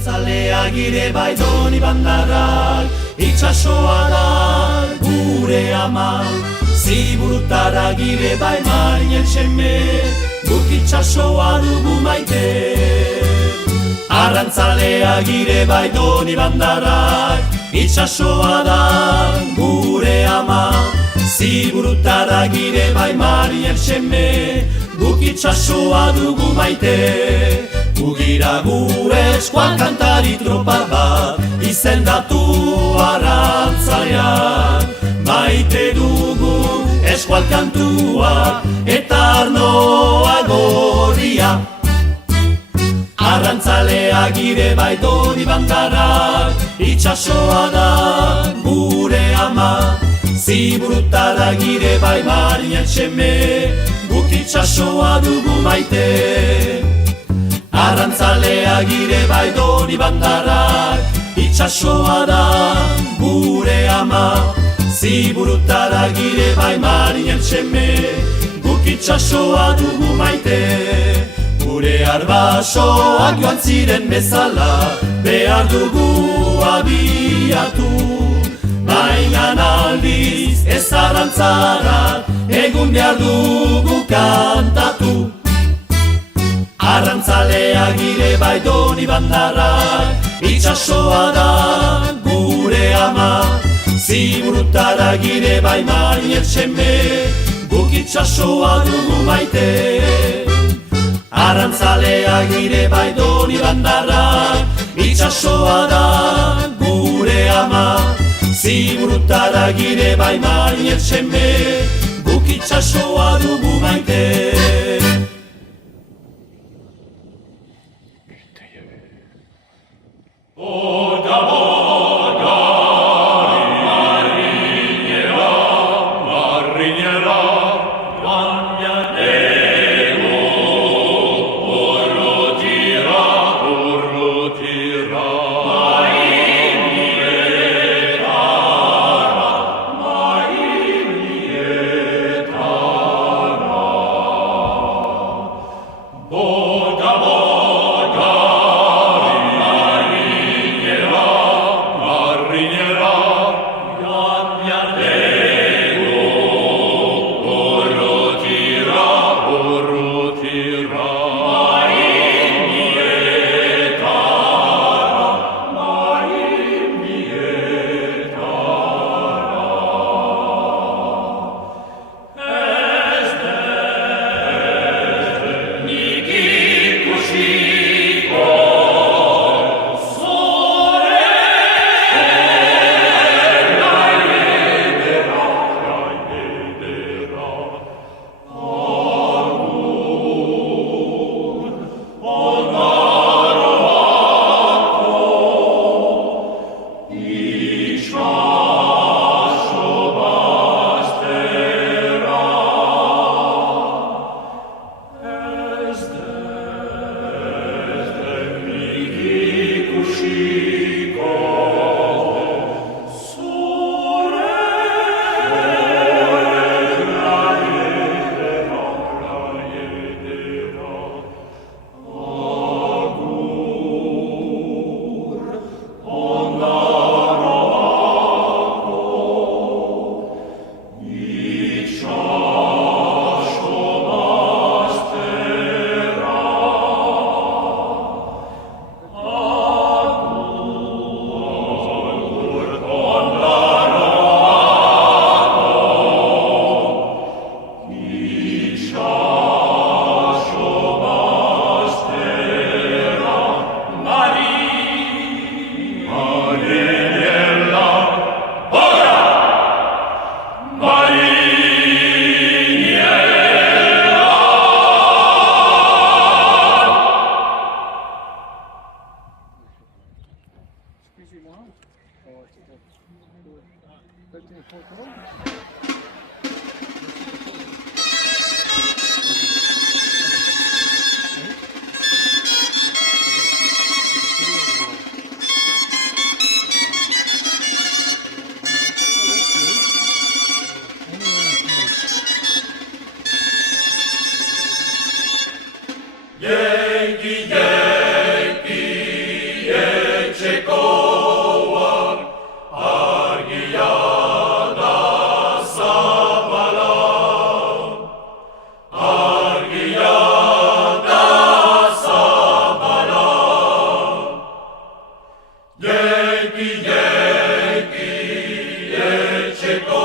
Arrantzalea gire bai doni bandarrak, itxasoa da gure ama. Ziburutara gire bai marinen seme, guk itxasoa dugu maite. Arrantzalea gire bai doni bandarrak, itxasoa da gure ama. Ziburutara gire bai marinen seme, guk itxasoa dugu maite. Ugira gu eskual kantari tropa bat, izendatu arrantzalean. Maite dugu eskual kantua eta arnoa gorria. Arrantzalea gire bai doni bandarrak, itxasoa da gure ama. Ziburutara gire bai marinen seme, guk itxasoa dugu maite. Arrantzalea gire bai doni bandarrak, itxasoa da gure ama. Ziburutara gire bai marinen seme, guk itxasoa dugu maite. Gure arbasoak joan ziren bezala, behar dugu abiatu. Baina aldiz ez arrantzara, egun behar dugu kantatu. Arrantzalea gire bai doni bandarrak, itxasoa da gure ama. Ziburutara gire bai marinen seme, guk itxasoa dugu maite. Arrantzalea gire bai doni bandarrak, itxasoa da gure ama. Ziburutara gire bai marinen seme, guk itxasoa dugu maite. Yankee, Yankee, Yankee. egiteko